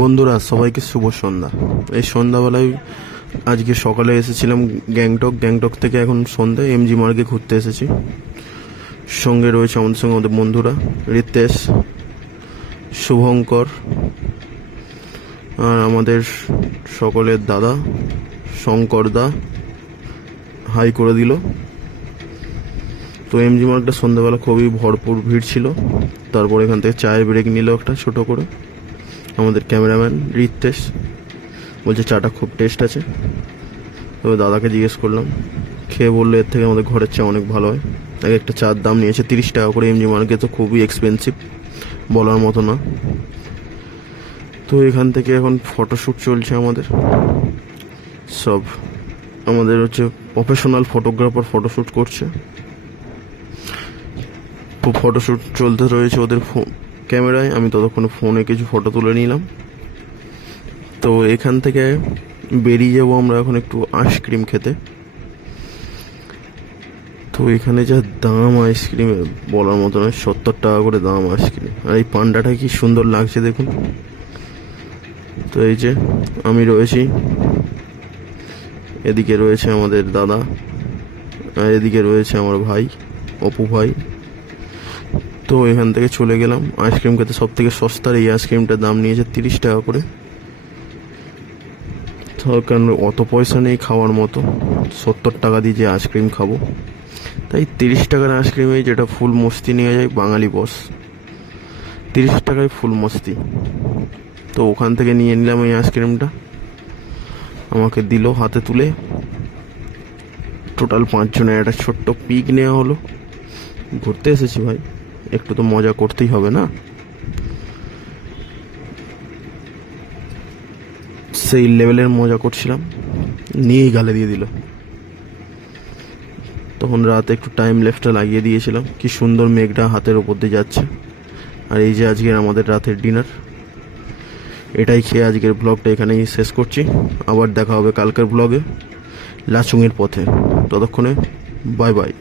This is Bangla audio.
বন্ধুরা সবাইকে শুভ সন্ধ্যা। এই সন্ধ্যাবেলায় আজকে সকালে এসেছিলাম গ্যাংটক থেকে এখন সন্ধ্যায় এমজি মার্গে ঘুরতে এসেছি। সঙ্গে রয়েছে আমাদের সঙ্গে আমাদের বন্ধুরা রিতেশ, শুভঙ্কর আর আমাদের সকলের দাদা শঙ্করদা হাই করে দিল। তো এমজি মার্গটা সন্ধ্যাবেলা খুবই ভরপুর ভিড় ছিল। তারপর এখান থেকে চায়ের ব্রেক নিল একটা ছোট করে আমাদের ক্যামেরাম্যান রিতেশ, বলছে চাটা খুব টেস্ট আছে। তবে দাদাকে জিজ্ঞেস করলাম, খেয়ে বললো এর থেকে আমাদের ঘরের চা অনেক ভালো হয়। এক একটা চার দাম নিয়েছে 30 টাকা করে। এমজি মার্কে তো খুবই এক্সপেন্সিভ, বলার মতো না। তো এখান থেকে এখন ফটোশ্যুট চলছে আমাদের সব। আমাদের হচ্ছে প্রফেশনাল ফটোগ্রাফার ফটোশ্যুট করছে। ফটোশ্যুট চলতে রয়েছে ওদের ক্যামেরায়। আমি ততক্ষণে ফোনে কিছু ফটো তুলে নিলাম। তো এখান থেকে বেরিয়ে যাবো আমরা এখন একটু আইসক্রিম খেতে। তো এখানে যা দাম আইসক্রিমের বলার মতো নয়, 70 টাকা করে দাম আইসক্রিম। আর এই পান্ডাটা কি সুন্দর লাগছে দেখুন। তো এই যে আমি রয়েছি, এদিকে রয়েছে আমাদের দাদা, আর এদিকে রয়েছে আমার ভাই অপু ভাই। তো এখান থেকে চলে গেলাম আইসক্রিম খেতে। সব থেকে সস্তার এই আইসক্রিমটার দাম নিয়েছে 30 টাকা করে। কারণ অত পয়সা নেই খাওয়ার মতো, 70 টাকা দিয়ে যে আইসক্রিম খাবো, তাই 30 টাকার আইসক্রিমে যেটা ফুল মস্তি নিয়ে যায় বাঙালি বস, 30 টাকায় ফুল মস্তি। তো ওখান থেকে নিয়ে নিলাম এই আইসক্রিমটা, আমাকে দিল হাতে তুলে। টোটাল 5 জনের একটা ছোট্ট পিক নেওয়া হলো। ঘুরতে এসেছি ভাই, একটু তো মজা করতেই হবে না। সেই লেভেলের মজা করছিলাম, নিয়েই গালে দিয়ে দিল। তখন রাতে একটু টাইম লেফটটা লাগিয়ে দিয়েছিলাম। কি সুন্দর মেঘটা হাতের ওপর দিয়ে যাচ্ছে। আর এই যে আজকের আমাদের রাতের ডিনার, এটাই খেয়ে আজকের ব্লগটা এখানেই শেষ করছি। আবার দেখা হবে কালকের ব্লগে লাচুংয়ের পথে। ততক্ষণে বাই বাই।